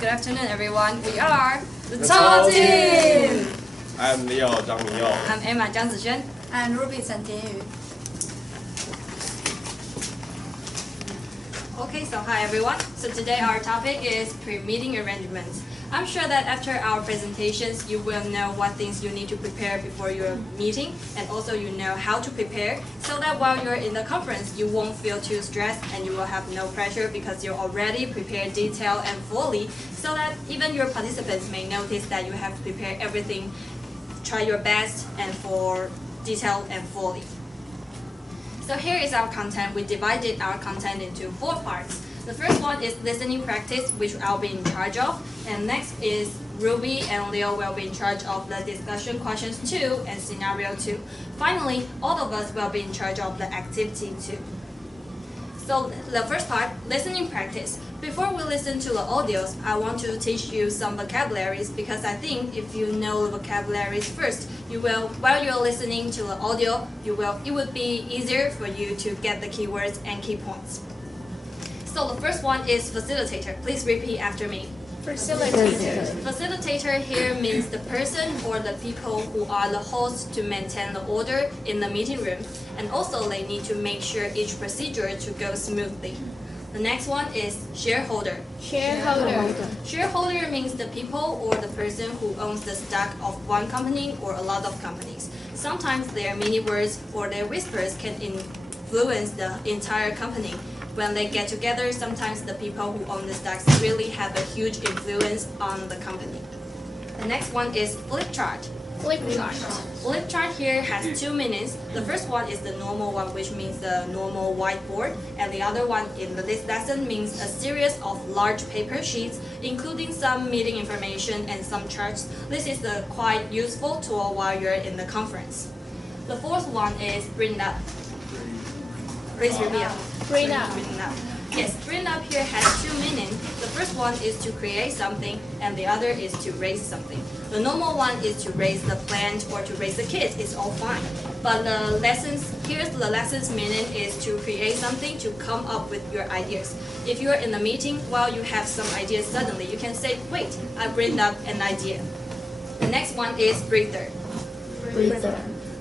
Good afternoon, everyone. We are the Tsai team. I'm Liang, Zhang Mingyao. I'm Emma, Zhang Zixuan. I'm Ruby, Chen Tianyu. Okay, so hi everyone. So today our topic is pre-meeting arrangements. I'm sure that after our presentations, you will know what things you need to prepare before your meeting, and also you know how to prepare, so that while you're in the conference, you won't feel too stressed and you will have no pressure because you're already prepared detailed and fully, so that even your participants may notice that you have prepared everything, try your best and for detailed and fully. So here is our content. We divided our content into 4 parts. The first one is listening practice, which I'll be in charge of. And next is Ruby and Leo will be in charge of the discussion questions 2 and scenario 2. Finally, all of us will be in charge of the activity 2. So the first part, listening practice. Before we listen to the audios, I want to teach you some vocabularies because I think if you know the vocabularies first, you will, while you're listening to the audio, it would be easier for you to get the keywords and key points. So the first one is facilitator. Please repeat after me. Facilitator. Facilitator here means the person or the people who are the hosts to maintain the order in the meeting room, and also they need to make sure each procedure to go smoothly. The next one is shareholder. Shareholder means the people or the person who owns the stock of one company or a lot of companies. Sometimes their mini words or their whispers can influence the entire company. When they get together, sometimes the people who own the stocks really have a huge influence on the company. The next one is flip chart. Flip chart here has 2 meanings. The first one is the normal one, which means the normal whiteboard, and the other one in this lesson means a series of large paper sheets, including some meeting information and some charts. This is a quite useful tool while you're in the conference. The fourth one is bring up. Please repeat. Bring up. Yes, bring up here has 2 meanings. The first one is to create something, and the other is to raise something. The normal one is to raise the plant or to raise the kids. It's all fine. But here's the lessons meaning is to create something, to come up with your ideas. If you're in a meeting while you have some ideas suddenly, you can say, wait, I bring up an idea. The next one is breather.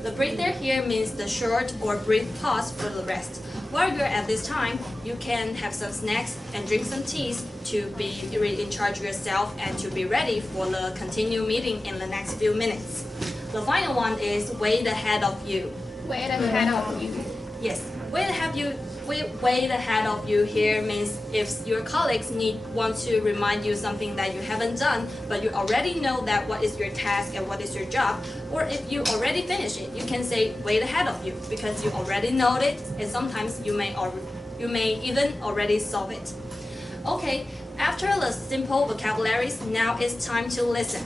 The breather here means the short or brief pause for the rest. While you're at this time, you can have some snacks and drink some teas to be in charge yourself and to be ready for the continued meeting in the next few minutes. The final one is way ahead of you. Yes, way ahead of you here means if your colleagues want to remind you something that you haven't done, but you already know that what is your task and what is your job, or if you already finished it, you can say way ahead of you because you already know it, and sometimes you may even already solve it. Okay, after the simple vocabularies, now it's time to listen.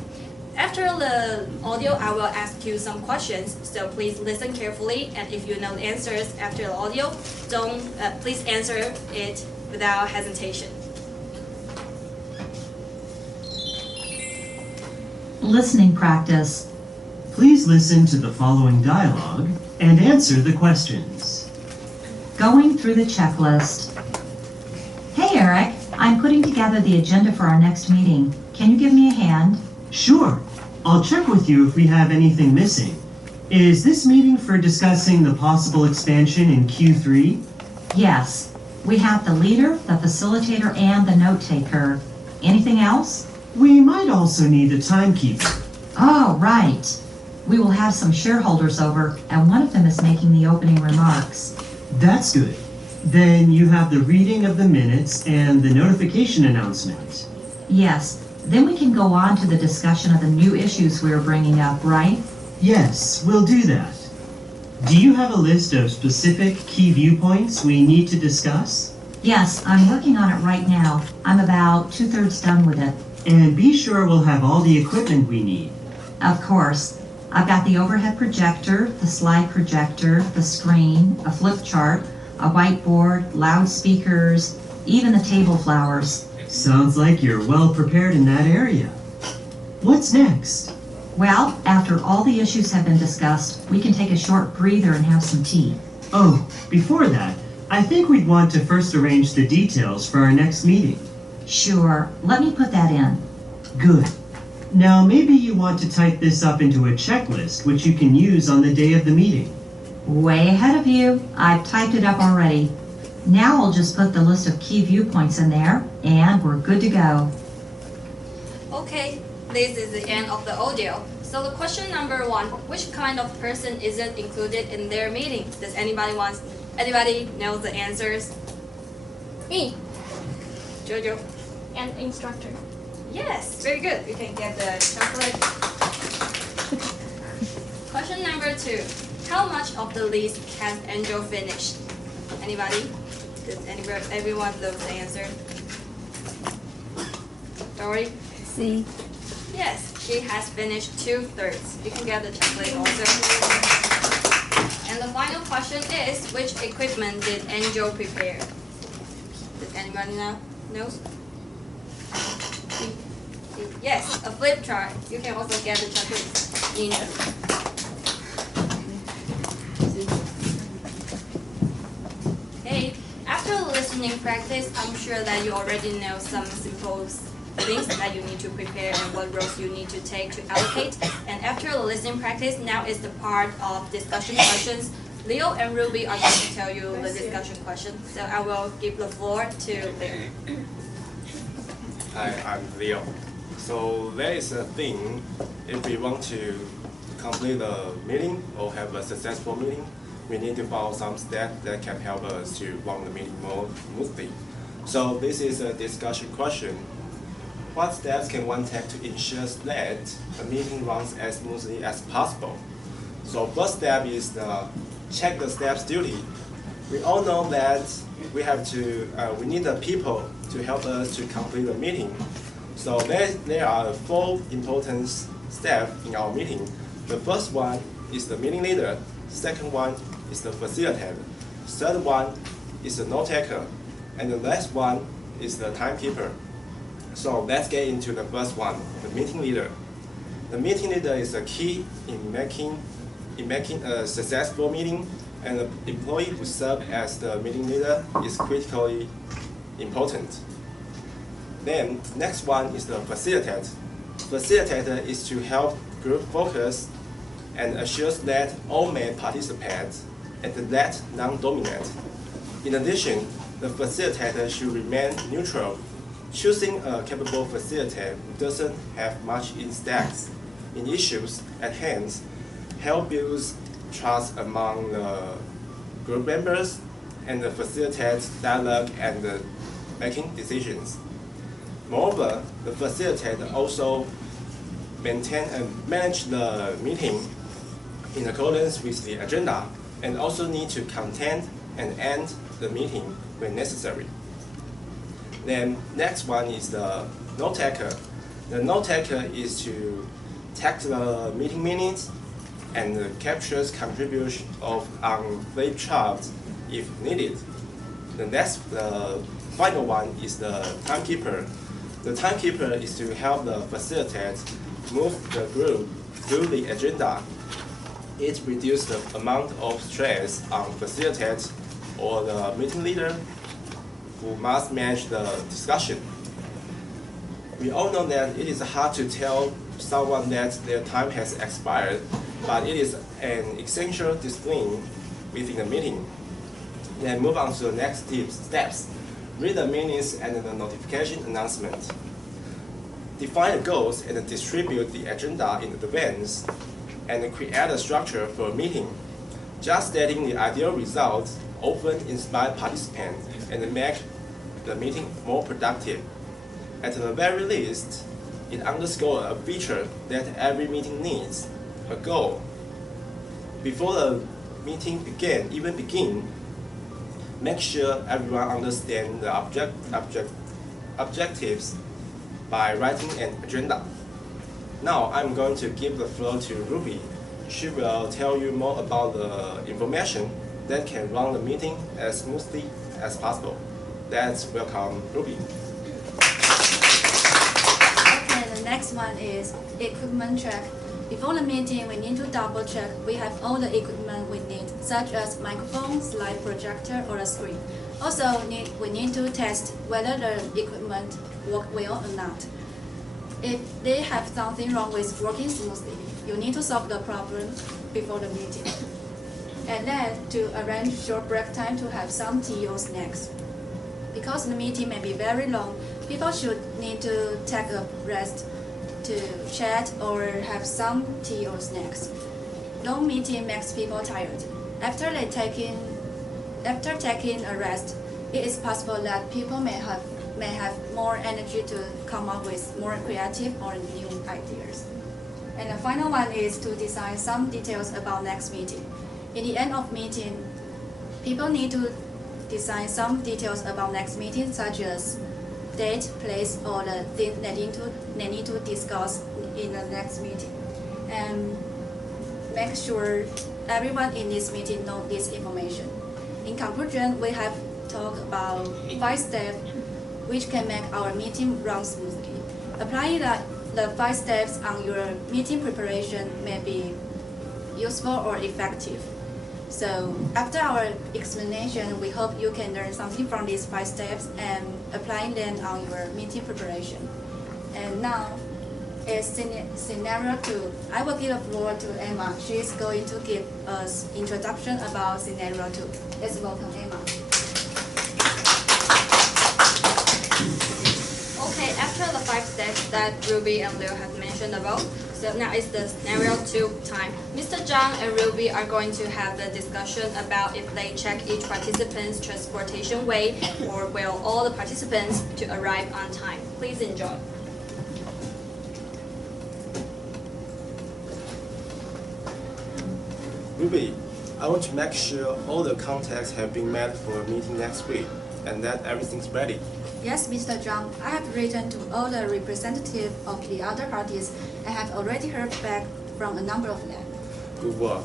After the audio, I will ask you some questions, so please listen carefully, and if you know the answers after the audio, please answer it without hesitation. Listening practice. Please listen to the following dialogue and answer the questions. Going through the checklist. Hey Eric, I'm putting together the agenda for our next meeting. Can you give me a hand? Sure. I'll check with you if we have anything missing. Is this meeting for discussing the possible expansion in Q3? Yes. We have the leader, the facilitator, and the note taker. Anything else? We might also need a timekeeper. Oh, right. We will have some shareholders over, and one of them is making the opening remarks. That's good. Then you have the reading of the minutes and the notification announcement. Yes. Then we can go on to the discussion of the new issues we're bringing up, right? Yes, we'll do that. Do you have a list of specific key viewpoints we need to discuss? Yes, I'm working on it right now. I'm about 2/3 done with it. And be sure we'll have all the equipment we need. Of course. I've got the overhead projector, the slide projector, the screen, a flip chart, a whiteboard, loudspeakers, even the table flowers. Sounds like you're well prepared in that area. What's next? Well, after all the issues have been discussed, we can take a short breather and have some tea. Oh, before that, I think we'd want to first arrange the details for our next meeting. Sure, let me put that in. Good. Now maybe you want to type this up into a checklist, which you can use on the day of the meeting. Way ahead of you. I've typed it up already. Now I'll just put the list of key viewpoints in there, and we're good to go. Okay, this is the end of the audio. So the question number 1, which kind of person isn't included in their meeting? Does anybody know the answers? Me, Jojo? an instructor. Yes, very good. You can get the chocolate. Question number 2, how much of the list has Angel finished? Anybody? Does everyone know the answer? Dory? C. Yes, she has finished 2/3. You can get the chocolate also. And the final question is, which equipment did Angel prepare? Does anybody knows? Yes, a flip chart. You can also get the chocolate. Okay, after listening practice, I'm sure that you already know some simple things that you need to prepare and what roles you need to take to allocate. And after the listening practice, now is the part of discussion questions. Leo and Ruby are going to tell you the discussion question. So I will give the floor to Leo. Hi, I'm Liang. So there is a thing, if we want to complete a meeting or have a successful meeting, we need to follow some steps that can help us to run the meeting more smoothly. So this is a discussion question. What steps can one take to ensure that the meeting runs as smoothly as possible? So first step is check the steps duty. We all know that we need the people to help us to complete the meeting. So there are 4 important steps in our meeting. The first one is the meeting leader. Second one is the facilitator. Third one is the note taker. And the last one is the timekeeper. So let's get into the first one, the meeting leader. The meeting leader is the key in making a successful meeting, and the employee who serves as the meeting leader is critically important. Then next one is the facilitator. Facilitator is to help group focus and assures that all may participate and that non-dominate. In addition, the facilitator should remain neutral. Choosing a capable facilitator who doesn't have much insight in issues at hand help build trust among the group members and facilitate dialogue and making decisions. Moreover, the facilitator also maintain and manage the meeting in accordance with the agenda and also need to content and end the meeting when necessary. Then next one is the note taker. The note taker is to take the meeting minutes and captures contribution on flip charts if needed. The final one is the timekeeper. The timekeeper is to help the facilitator move the group through the agenda. It reduces the amount of stress on facilitator or the meeting leader who must manage the discussion. We all know that it is hard to tell someone that their time has expired, but it is an essential discipline within the meeting. Then move on to the next steps. Read the minutes and the notification announcement. Define the goals and distribute the agenda in advance, and create a structure for a meeting. Just stating the ideal results often inspire participants and make the meeting more productive. At the very least, it underscores a feature that every meeting needs, a goal. Before the meeting begin, make sure everyone understands the objectives by writing an agenda. Now I'm going to give the floor to Ruby. She will tell you more about the information that can run the meeting as smoothly as possible. Let's welcome Ruby. Okay, the next one is equipment check. Before the meeting, we need to double check we have all the equipment we need, such as microphone, slide projector, or a screen. Also, we need to test whether the equipment works well or not. If they have something wrong with working smoothly, you need to solve the problem before the meeting. And then to arrange short break time to have some tea or snacks. Because the meeting may be very long, people should need to take a rest to chat or have some tea or snacks. Long meeting makes people tired. After taking a rest, it is possible that people may have more energy to come up with more creative or new ideas. And the final one is to design some details about next meeting. In the end of meeting, people need to design some details about next meeting, such as date, place, or the thing they need to discuss in the next meeting. And make sure everyone in this meeting knows this information. In conclusion, we have talked about 5 steps which can make our meeting run smoothly. Applying the 5 steps on your meeting preparation may be useful or effective. So after our explanation, we hope you can learn something from these 5 steps and applying them on your meeting preparation. And now is scenario 2. I will give the floor to Emma. She is going to give us introduction about scenario 2. Let's welcome Emma. Okay, after the 5 steps that Ruby and Liu have mentioned above, so now it's the scenario 2 time. Mr. Zhang and Ruby are going to have the discussion about if they check each participant's transportation way or will all the participants to arrive on time. Please enjoy. Ruby, I want to make sure all the contacts have been met for a meeting next week and that everything's ready. Yes, Mr. Zhang, I have written to all the representatives of the other parties and have already heard back from a number of them. Good work.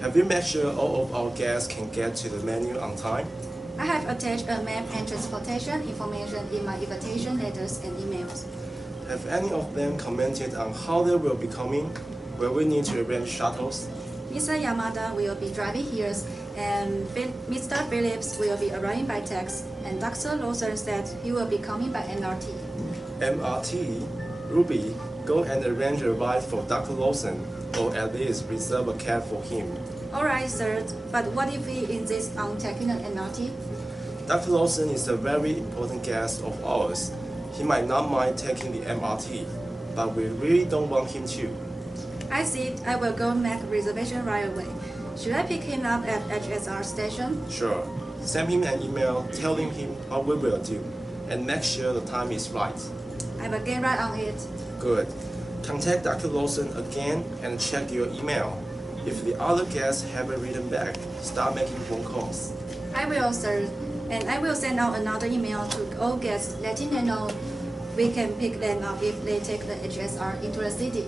Have you made sure all of our guests can get to the venue on time? I have attached a map and transportation information in my invitation letters and emails. Have any of them commented on how they will be coming? Will we need to arrange shuttles? Mr. Yamada will be driving here, and Mr. Phillips will be arriving by taxi, and Dr. Lawson said he will be coming by MRT. MRT? Ruby, go and arrange a ride for Dr. Lawson, or at least reserve a cab for him. Alright, sir, but what if he insists on taking an MRT? Dr. Lawson is a very important guest of ours. He might not mind taking the MRT, but we really don't want him to. I see. I will go make a reservation right away. Should I pick him up at HSR station? Sure. Send him an email telling him how we will do, and make sure the time is right. I will get right on it. Good. Contact Dr. Lawson again and check your email. If the other guests haven't written back, start making phone calls. I will, sir. And I will send out another email to all guests letting them know we can pick them up if they take the HSR into the city.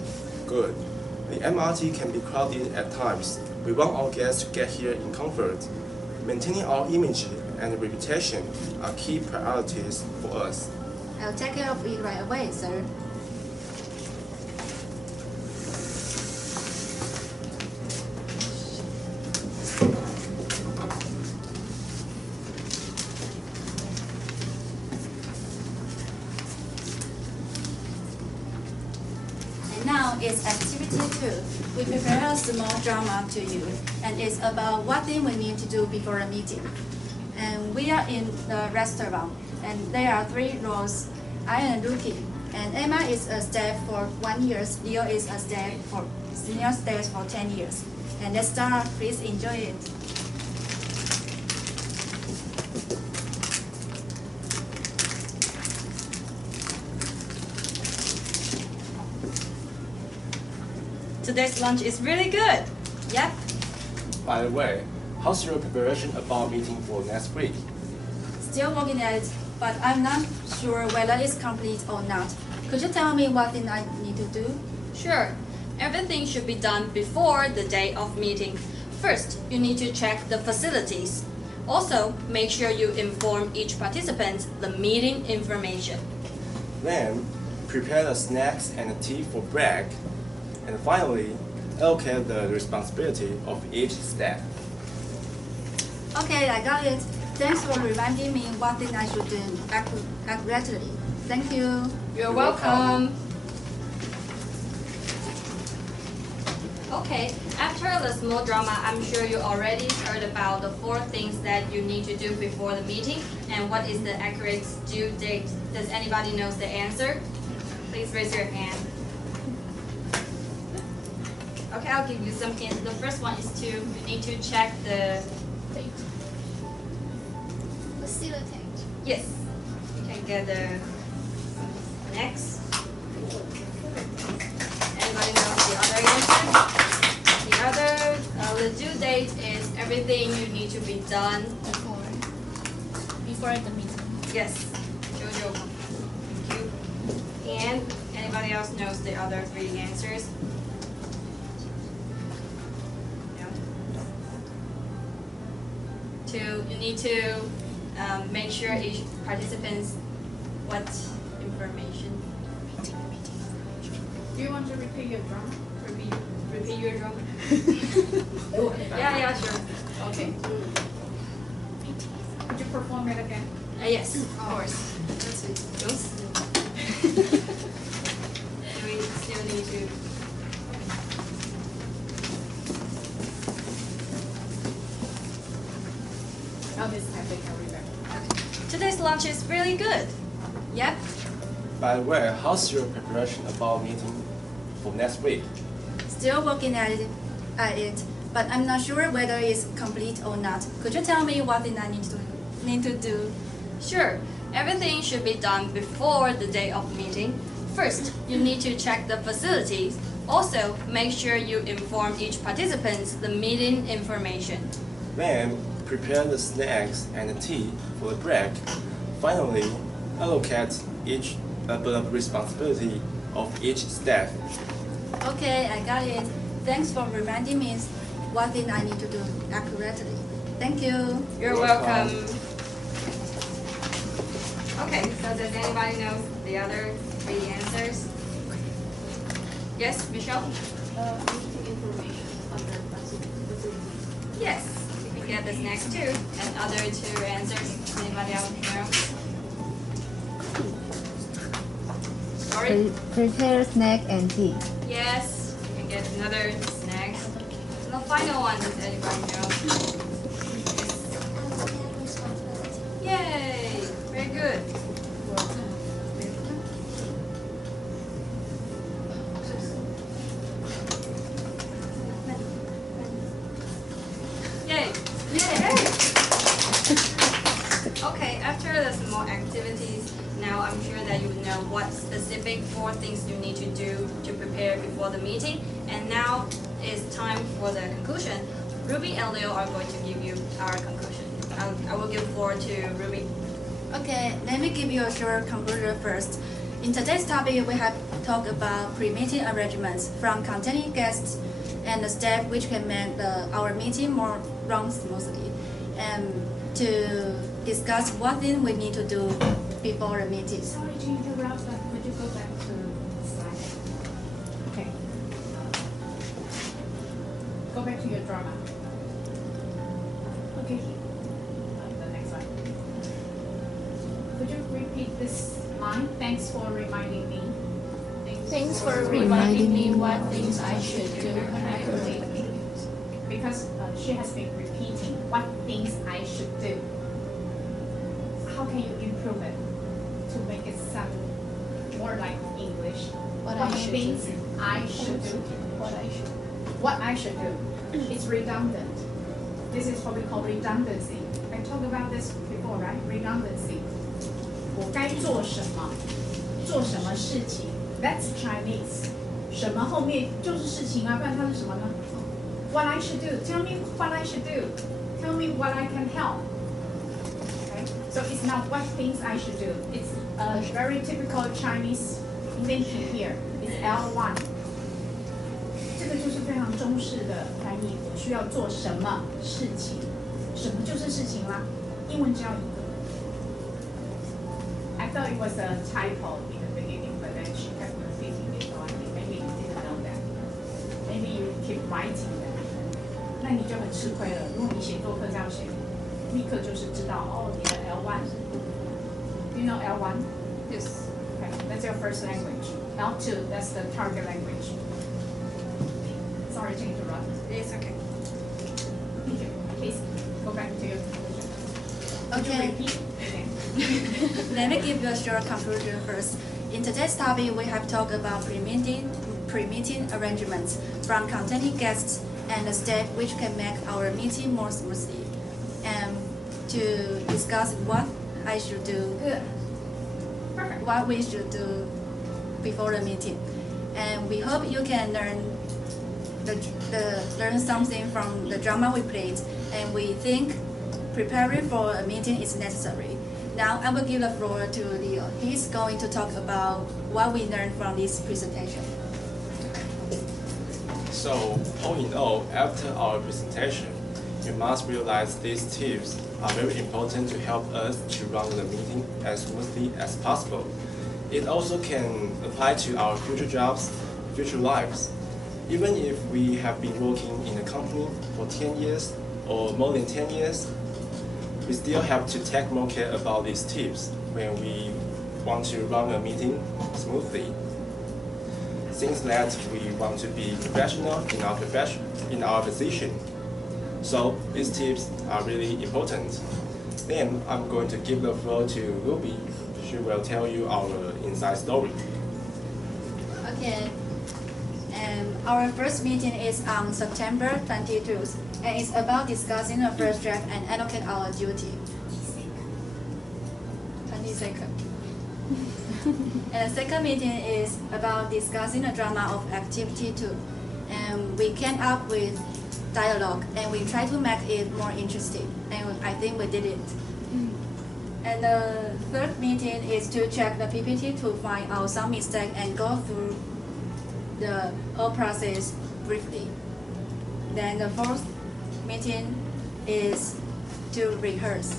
Good. The MRT can be crowded at times. We want our guests to get here in comfort. Maintaining our image and reputation are key priorities for us. I'll take care of it right away, sir. Now it's activity 2. We prepare a small drama to you, and it's about what thing we need to do before a meeting. And we are in the restaurant, and there are 3 roles. I am a rookie, and Emma is a staff for 1 year. Leo is a senior staff for 10 years. And let's start. Please enjoy it. Today's lunch is really good. Yep. By the way, how's your preparation about meeting for next week? Still working at it, but I'm not sure whether it's complete or not. Could you tell me what thing I need to do? Sure. Everything should be done before the day of meeting. First, you need to check the facilities. Also, make sure you inform each participant the meeting information. Then, prepare the snacks and the tea for break. And finally, allocate the responsibility of each staff. Okay, I got it. Thanks for reminding me what thing I should do accurately. Thank you. You're welcome. Okay, after the small drama, I'm sure you already heard about the 4 things that you need to do before the meeting and what is the accurate due date. Does anybody know the answer? Please raise your hand. Okay, I'll give you some hints. The first one is you need to check the date. Facilitate. Yes, you can get the next. Anybody know the other answer? The due date is everything you need to be done Before the meeting. Yes, Jojo. Thank you. And anybody else knows the other 3 answers? No. 2, you need to make sure each participants what information. Do you want to repeat your drama? Repeat your drama. Yeah, sure. Okay. Could you perform it again? Yes, of course. Don't we still need to. Now this time they can remember. Today's lunch is really good. Yep. By the way, how's your preparation about meeting for next week? Still working at it, but I'm not sure whether it's complete or not. Could you tell me what thing I need to do? Sure. Everything should be done before the day of meeting. First, you need to check the facilities. Also, make sure you inform each participant the meeting information. Then, prepare the snacks and the tea for the break. Finally, allocate the responsibility of each staff. Okay, I got it. Thanks for reminding me what thing I need to do accurately. Thank you. You're welcome. Okay, so does anybody know the other 3 answers? Yes, Michelle? Meeting information under facility. Yes, you can get the snacks too. And other 2 answers. Anybody else know? Sorry? Prepare snack and tea. Yes, you can get another snack. And the final one, does anybody know? Yay! Very good. Yay! Yay! Okay, after the small activities, now I'm sure that you know what specific 4 things you need to do to prepare before the meeting. And now it's time for the conclusion. Ruby and Leo are going to give you our conclusion. I will give the floor to Ruby. Okay, let me give you a short conclusion first. In today's topic, we have talked about pre-meeting arrangements from containing guests and the steps which can make our meeting more run smoothly, and to discuss what things we need to do before the meeting. Sorry to interrupt, but could you go back to the slide? Okay. Go back to your drama. Okay. The next one. Could you repeat this line? Thanks for reminding me. Thanks for reminding me what things I should do accurately. Because she has been repeating what things I should do. How can you improve it to make it sound more like English? What things I should do? What I should do. It's redundant. This is what we call redundancy. I talked about this before, right? Redundancy. 我该做什么？做什么事情？ That's Chinese. 什么后面就是事情啊，不然它是什么呢？ What I should do. Tell me what I should do. Tell me what I can help. Okay? So it's not what things I should do. It's a very typical Chinese invention here. It's L1. 这个就是非常中式的翻译。我需要做什么事情？什么就是事情啦。英文只要一个。I thought it was a typo in the beginning, but then she kept repeating it, so I think maybe you didn't know that. Maybe you keep writing that. 那你就很吃亏了。如果你写作课这样写，立刻就是知道哦，你的 L1。Do you know L1? Yes. Okay, that's your first language. L2, that's the target language. Sorry to interrupt. It's okay. Thank you. Please go back to your conclusion. Could you Okay. repeat again? Let me give you a short conclusion first. In today's topic, we have talked about pre-meeting arrangements, from contacting guests and the steps which can make our meeting more smoothly, and to discuss what I should do, Good. Perfect. what we should do before the meeting. And we hope you can learn something from the drama we played, and we think preparing for a meeting is necessary. Now I will give the floor to Leo. He's going to talk about what we learned from this presentation. So, all in all, after our presentation, you must realize these tips are very important to help us to run the meeting as smoothly as possible. It also can apply to our future jobs, future lives. Even if we have been working in a company for 10 years or more than 10 years, we still have to take more care about these tips when we want to run a meeting smoothly. Since that we want to be professional in our position. So these tips are really important. Then I'm going to give the floor to Ruby. She will tell you our inside story. Okay. And our first meeting is on September 22nd, and it's about discussing the first draft and allocate our duty. 22nd. And the second meeting is about discussing the drama of activity 2. And we came up with dialogue, and we try to make it more interesting. And I think we did it. And the third meeting is to check the PPT to find out some mistakes and go through the whole process briefly. Then the fourth meeting is to rehearse.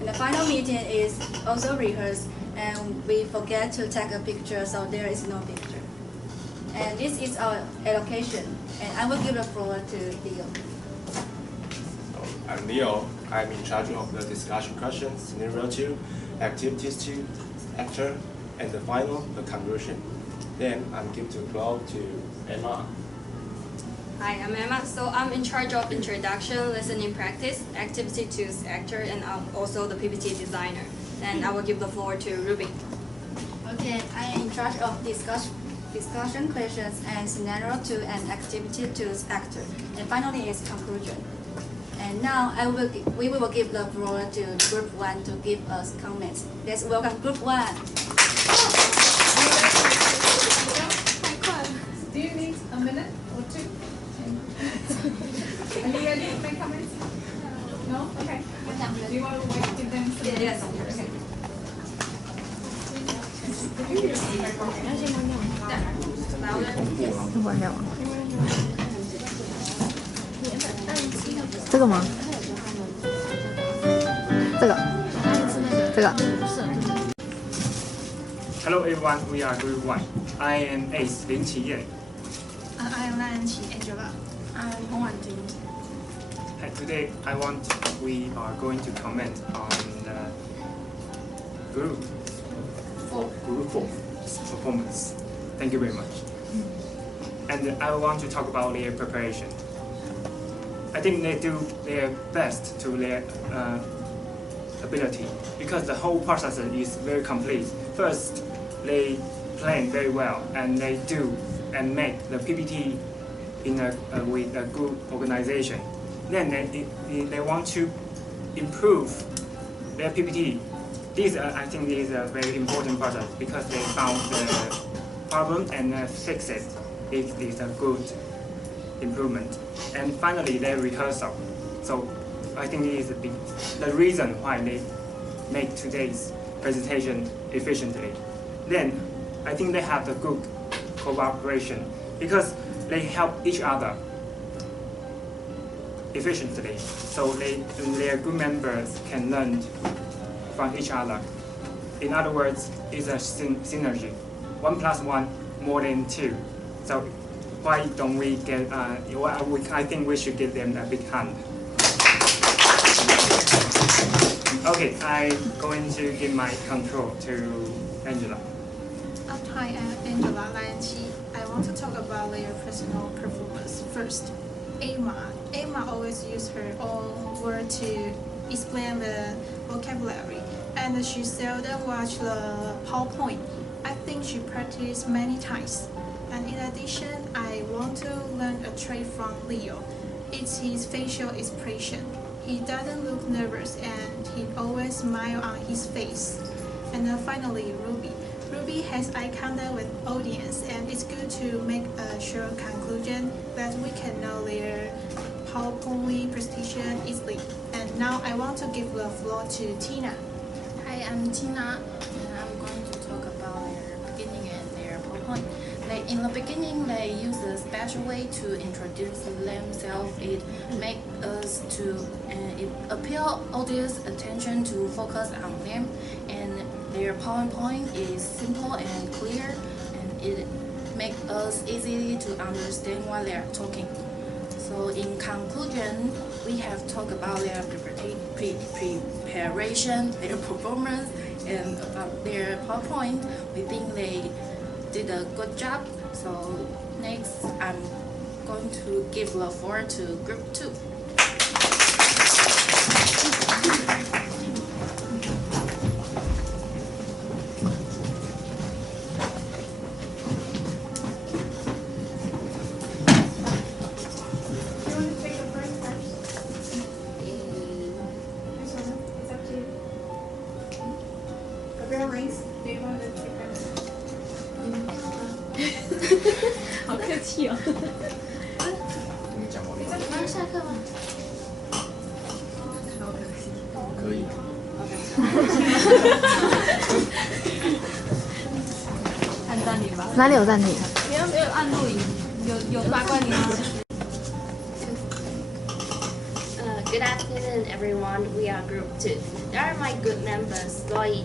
And the final meeting is also rehearse, and we forget to take a picture, so there is no picture. And this is our allocation, and I will give the floor to Leo. I'm Leo. I'm in charge of the discussion questions, scenario 2, activities 2, actor, and the final, the conclusion. Then I'm give the floor to Emma. Hi, I'm Emma. So I'm in charge of introduction, listening practice, activity 2's actor, and I'm also the PPT designer. And I will give the floor to Ruby. Okay, I am in charge of discussion questions and scenario 2 and activity 2's actor. And finally is conclusion. And now we will give the floor to group 1 to give us comments. Let's welcome group 1. Do you need a minute or two? Are you ready to make comments? No? Okay. Do you want to wait till then? Yes. Okay. 这个吗？这个。 Hello everyone, we are Group 1. I am Ace Ling Yan. I am Angela. I'm Hong Jing. Today we are going to comment on Group 4 performance. Thank you very much. And I want to talk about their preparation. I think they do their best to their ability because the whole process is very complete. First, they plan very well and they do and make the PPT with a good organization. Then they want to improve their PPT. This I think is a very important process because they found the problem and fix it. It is a good improvement. And finally, their rehearsal. So I think it is the reason why they make today's presentation efficiently. Then I think they have the good cooperation because they help each other efficiently. So their group members can learn from each other. In other words, it's a synergy. 1 + 1 more than 2. So why don't we get? I think we should give them a big hand. Okay, I'm going to give my control to Angela. Hi, I'm Angela Liang. I want to talk about their personal performance first. Emma always use her own word to explain the vocabulary, and she seldom watch the PowerPoint. I think she practiced many times. And in addition, I want to learn a trait from Leo. It's his facial expression. He doesn't look nervous and he always smiles on his face. And then finally, Ruby. Ruby has eye contact with audience, and it's good to make a short conclusion that we can know their PowerPoint presentation easily. And now I want to give the floor to Tina. Hi, I'm Tina, and I'm going to talk about their beginning and their PowerPoint. In the beginning, they use a special way to introduce themselves. It makes us to it appeal audience attention to focus on them, and their PowerPoint is simple and clear, and it makes us easy to understand what they are talking. So in conclusion, we have talked about their preparation, their performance, and about their PowerPoint. We think they did a good job. So next, I'm going to give the floor to group 2. Rings, do you want to take them? 好客气哦。你讲完了。马上下课吗？可以。按暂停吧。哪里有暂停？没有按录影，有八卦你吗？Good afternoon, everyone. We are Group 2. They are my good members, Tsai,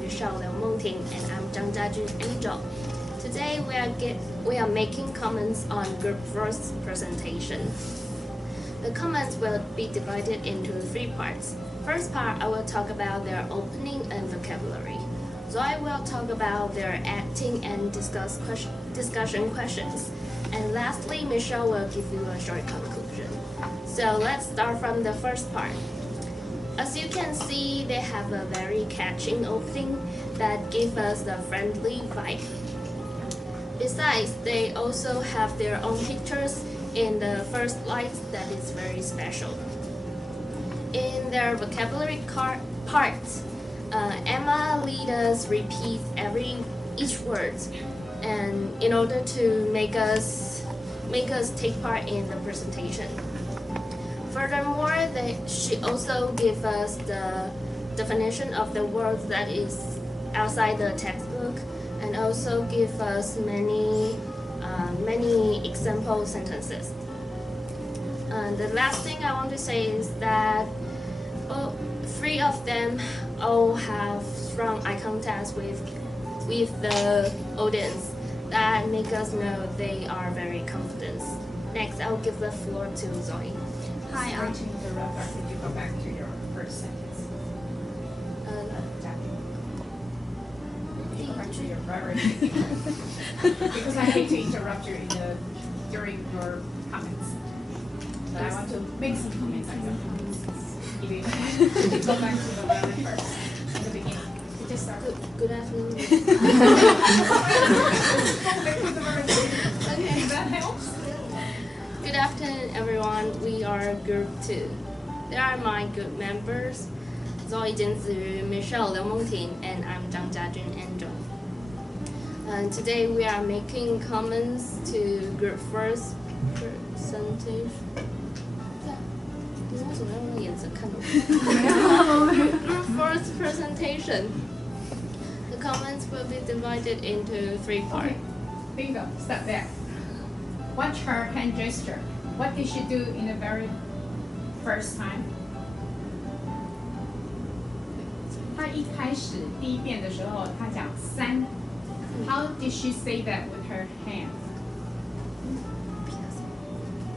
Michelle, Liang, and I'm Zhang Jiajun Angel. Today we are making comments on Group 1's presentation. The comments will be divided into 3 parts. First part, I will talk about their opening and vocabulary. Zoe will talk about their acting and discussion questions. And lastly, Michelle will give you a short conclusion. So let's start from the first part. As you can see, they have a very catching opening that gives us the friendly vibe. Besides, they also have their own pictures in the first slide that is very special. In their vocabulary part, Emma leads us repeat each word, and in order to make us take part in the presentation. Furthermore, she also gives us the definition of the words that is outside the textbook, and also give us many example sentences. The last thing I want to say is that 3 of them all have strong eye contact with the audience that make us know they are very confident. Next, I'll give the floor to Zoe. Hi, I'm to interrupt, or could you go back to your first sentence? Go back to your priority. Because I hate to interrupt you during your comments. But I want to make some comments on your comments. If you go back to the very first, in the beginning. You just start. Good afternoon. Okay, that helps. Good afternoon, everyone. We are Group 2. They are my good members, Zoe Jinzu, Michelle Liang, and I'm Zhang Jiajun Angel. And today we are making comments to Group 1's presentation. Group 1's presentation. The comments will be divided into 3 parts. Okay. Bingo. Stop there. Watch her hand gesture. What did she do in the very first time? 她一开始第一遍的时候，她讲3。How did she say that with her hands?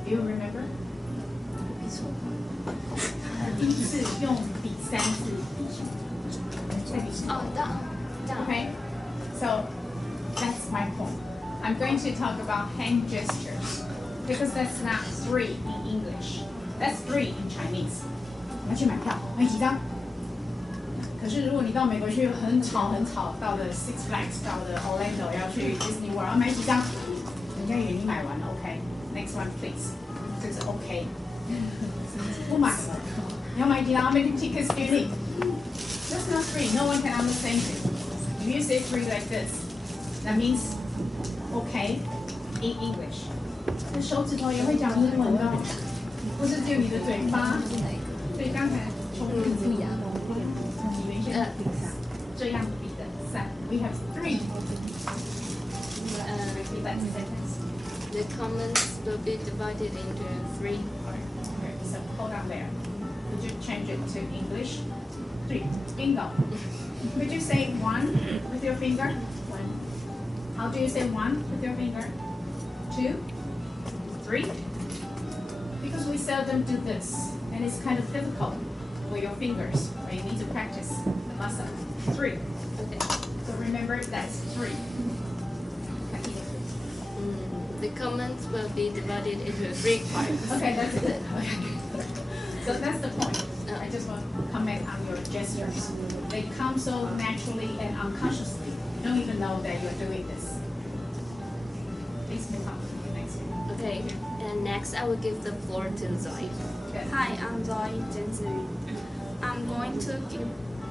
Do you remember? 第一次用比3次比，再比10。Okay, so that's my point. I'm going to talk about hand gestures because that's not 3 in English. That's 3 in Chinese. 我要去买票，买几张？可是如果你到美国去很吵，到了 Six Flags， 到了 Orlando 要去 Disney World， 要买几张？人家以为你买完了 ，OK。Next one, please. 这是 OK， 不买了。你要买几张 ？How many tickets do you need? That's not 3. No one can understand you. If you say 3 like this, that means OK in English. 那手指头也会讲英文的，不是只有你的嘴巴。所以刚才重复一下，你原先这样比的3。We have 3. Repeat that sentence. The comments will be divided into 3 parts. Okay, so hold on there. Could you change it to English? 3. Bingo. Could you say 1 with your finger? 1. How do you say 1 with your finger? 2. 3. Because we seldom do this, and it's kind of difficult for your fingers, or you need to practice the muscle. 3. Okay. So remember that's 3. The comments will be divided into 3 parts. Okay, that's it. Okay. So that's the point. I just want to comment on your gestures. They come so naturally and unconsciously. You don't even know that you're doing this. Please move on to the next one. Okay, and next I will give the floor to Tsai. Hi, I'm Tsai Jianziyu. I'm going to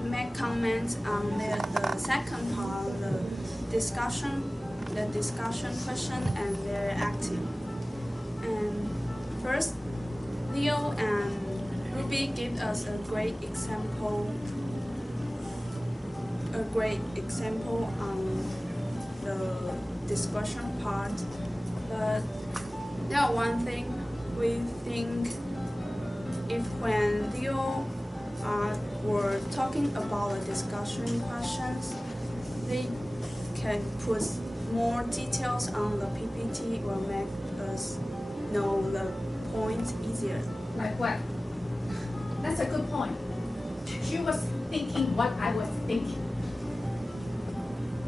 make comments on the second part, the discussion question and their acting. And first, Leo and Ruby give us a great example on the discussion part. But there one thing we think, if when Leo were talking about the discussion questions, they can put more details on the PPT will make us know the point easier. Like what? That's a good point. She was thinking what I was thinking.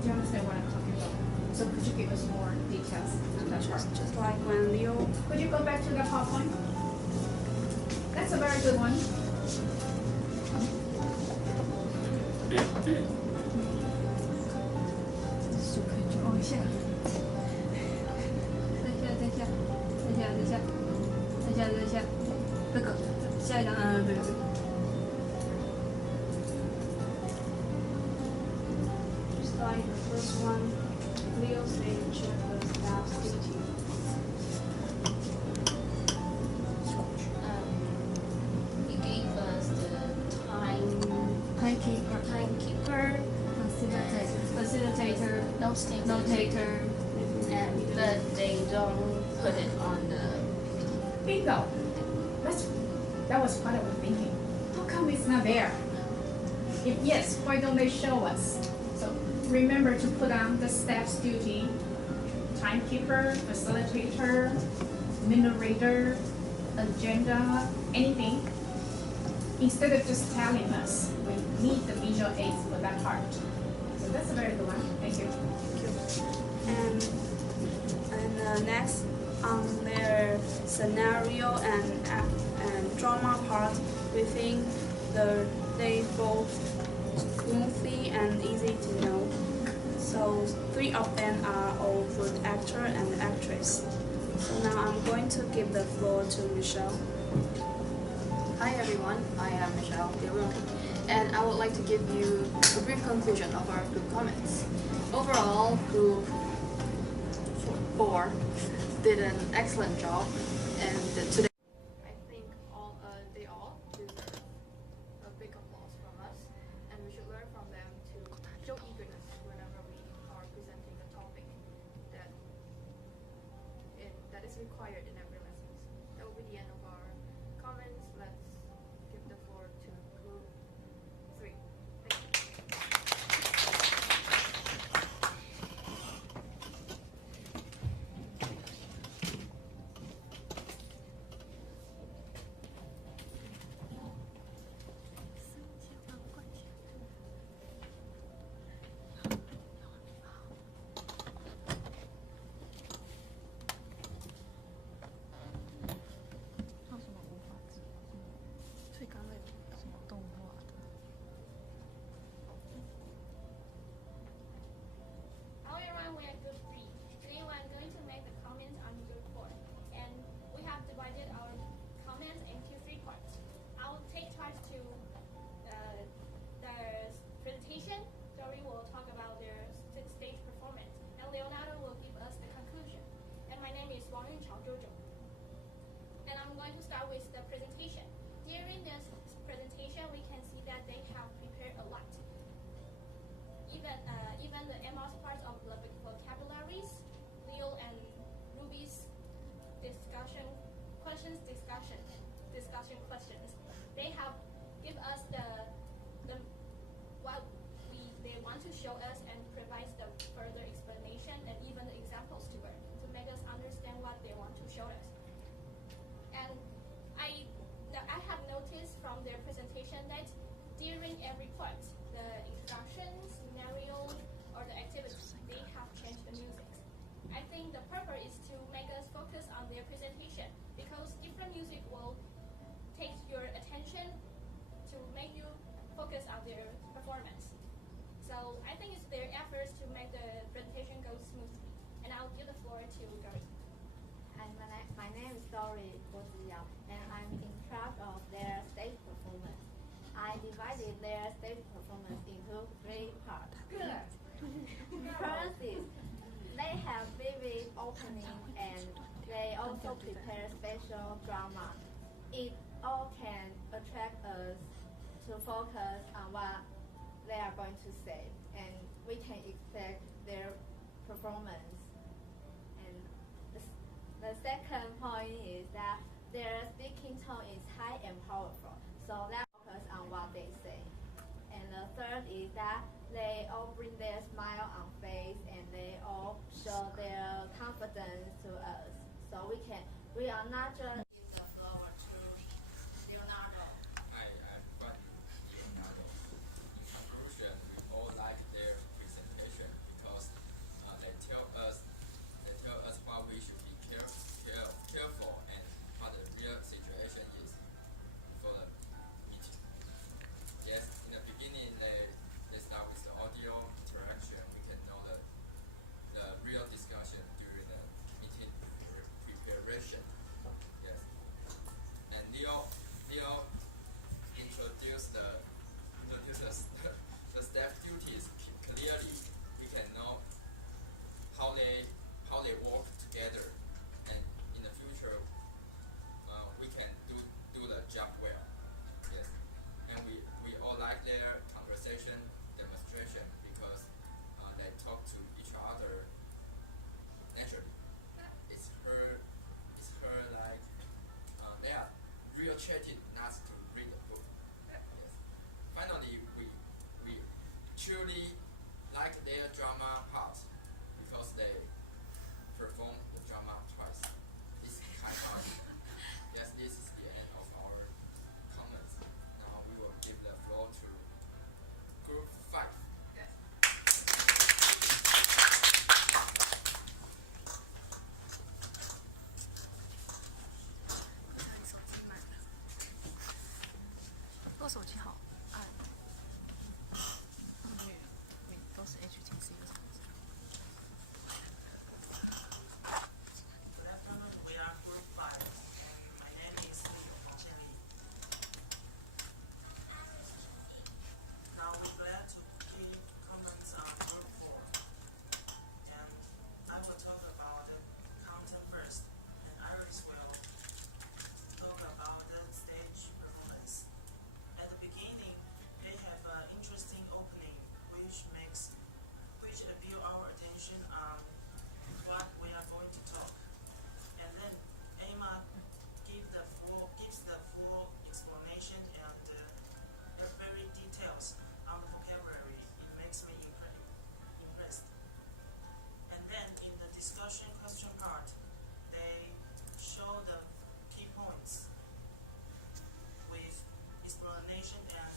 Do you understand what I'm talking about? So could you give us more details on that part? Just like when Leo... Could you go back to the PowerPoint? That's a very good one. Just like the first one, Leo said check the staff's duty. He gave us the timekeeper, facilitator, notator, and but they don't put it on the Bingo. That was what I was thinking. How come it's not there? If yes, why don't they show us? So remember to put on the staff's duty, timekeeper, facilitator, minute reader, agenda, anything. Instead of just telling us, we need the visual aids for that part. So that's a very good one. Thank you. And next, on their scenario and drama part, we think they both smoothly and easy to know. So 3 of them are all good actor and actress. So now I'm going to give the floor to Michelle. Hi everyone, I am Michelle Liang, and I would like to give you a brief conclusion of our group comments. Overall, group 4 did an excellent job, and today I think they all deserve a big applause from us, and we should learn from them to show eagerness whenever we are presenting a topic that is required in every lesson. That will be the end of our comments. Let's give the floor to group 3. Thank you. they have give us the what they want to show us and provide the further explanation and even the examples to work to make us understand what they want to show us. And I have noticed from their presentation that during every part, the introduction, scenario, or the activity, they have changed the music. I think the purpose is to make us focus on their presentation because different music will take your attention to make you focus on their performance. So I think it's their efforts to make the presentation go smoothly. And I'll give the floor to Gary. And my name is Liang, and I'm in charge of their stage performance. I divided their stage performance into 3 parts. Good. First is they have vivid opening and they also prepare special drama. It all can attract us to focus on what they are going to say, and we can expect their performance. And the second point is that their speaking tone is high and powerful, so that focus on what they say. And the third is that they all bring their smile on face and they all show their confidence to us. So we are not just give the floor to Leonardo. Hi, I'm Leonardo. In conclusion, we all like their presentation because they tell us what we should be careful and what the real situation is for the meeting. Yes, in the beginning they start with the audio interaction. We can know the real discussion during the meeting preparation. Yes, and Leo introduced the staff duties clearly. We can know how they work together, and in the future we can do the job well. Yes, and we all like their conversation demonstration because they talk to each other naturally. It's her like they are real chatted, not to read the book. Yes. Finally, we truly like their drama part because they perform the drama twice. It's kind of yes. This is the end of our comments. Now we will give the floor to Group 5. Yes. 做手机好按，那个都是 H 进 C 的厂子。Good afternoon, we are Group 5, and my name is Ling. Now we're glad to give comments on Group 4, and I will talk about the content first, and Iris will talk about the stage performance. At the beginning, they have an interesting opening which appeal our attention on what we are going to talk. And then Emma gives the full explanation and very details on the vocabulary. It makes me impressed. And then in the discussion question part, they show the key points with explanation and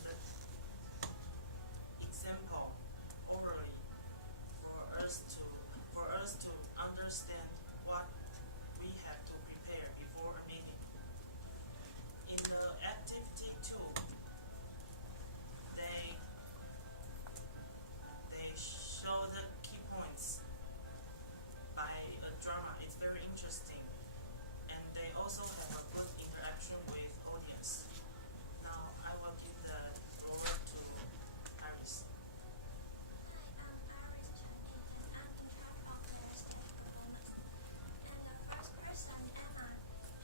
example overly for us to understand what we have to prepare before a meeting. In the activity 2, they show the key points by a drama. It's very interesting, and they also have a good interaction with audience. Now I will give the floor to Iris. First person, Emma.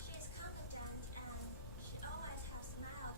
She is confident and she always has a smile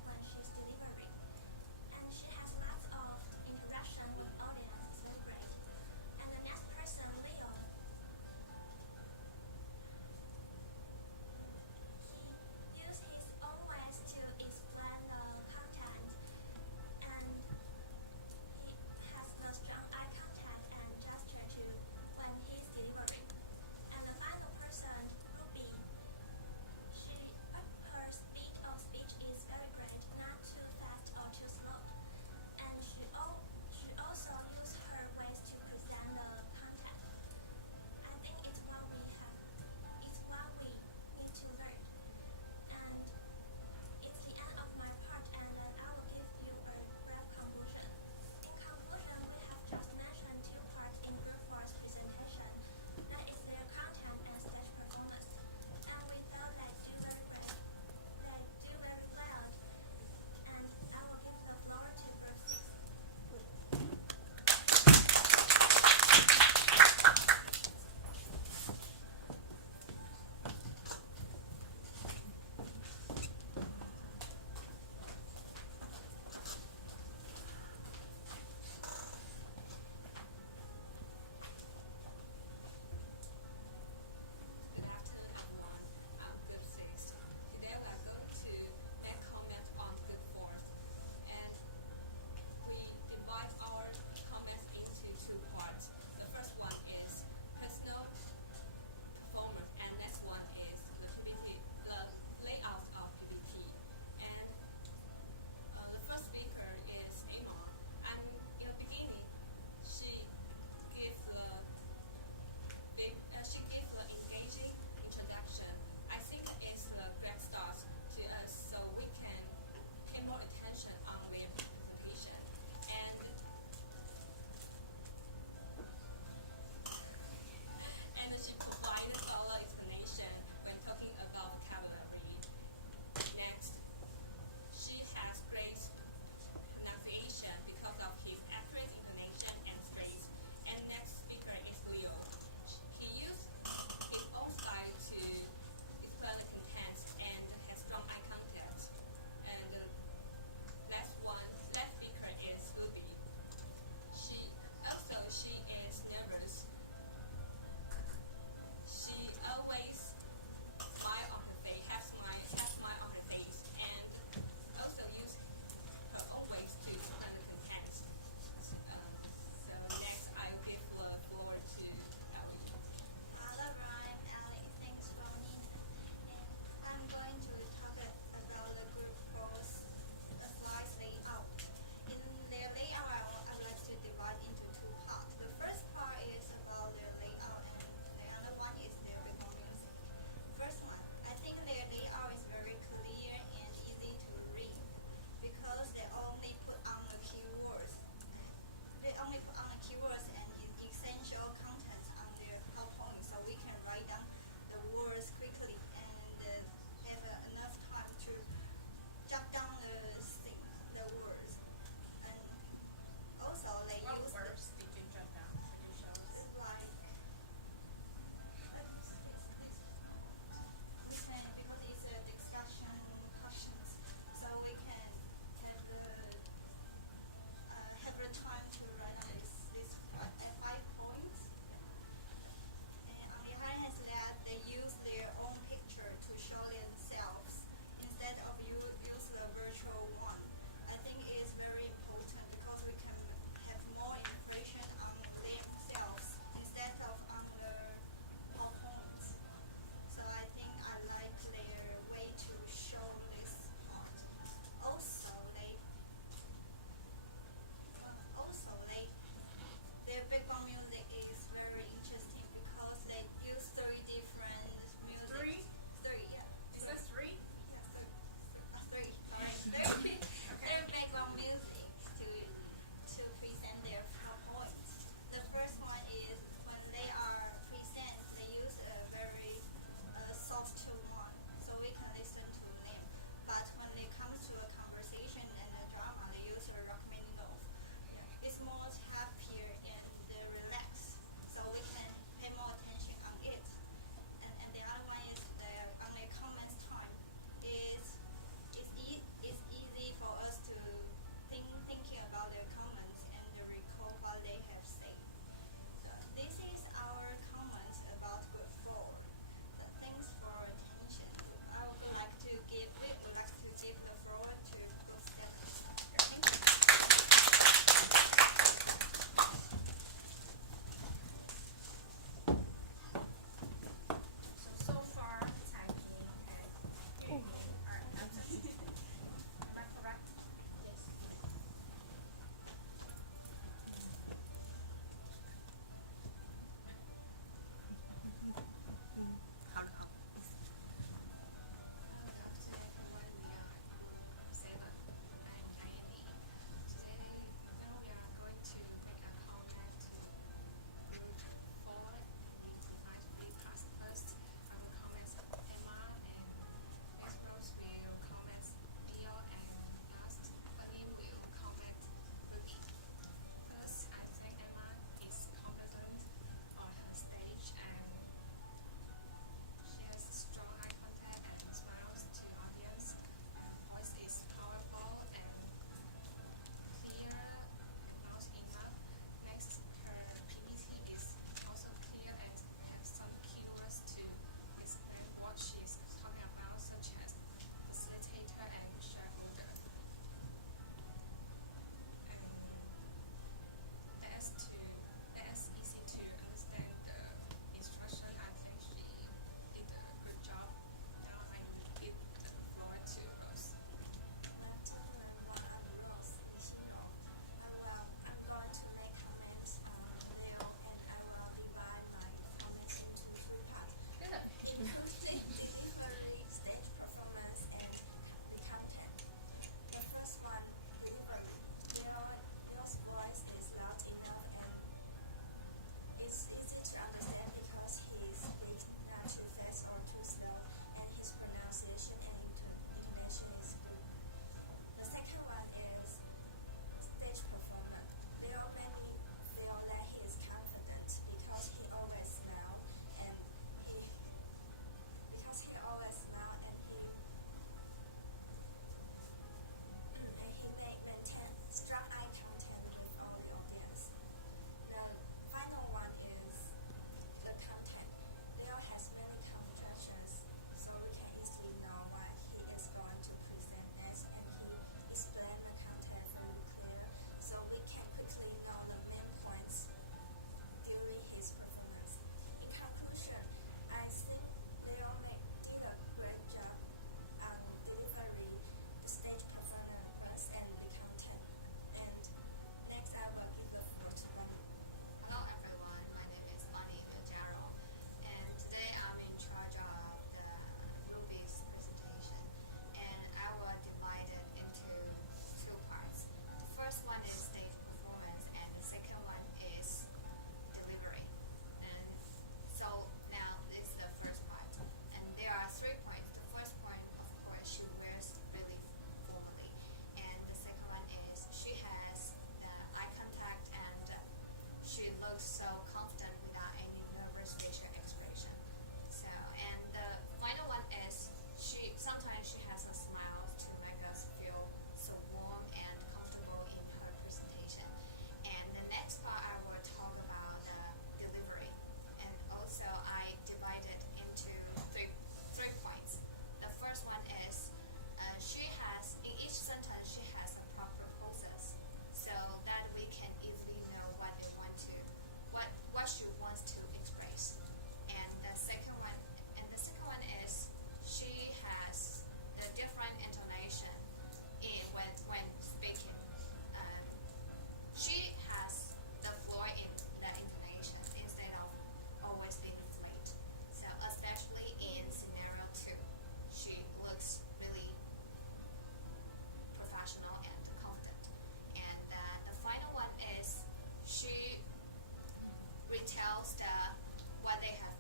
what they have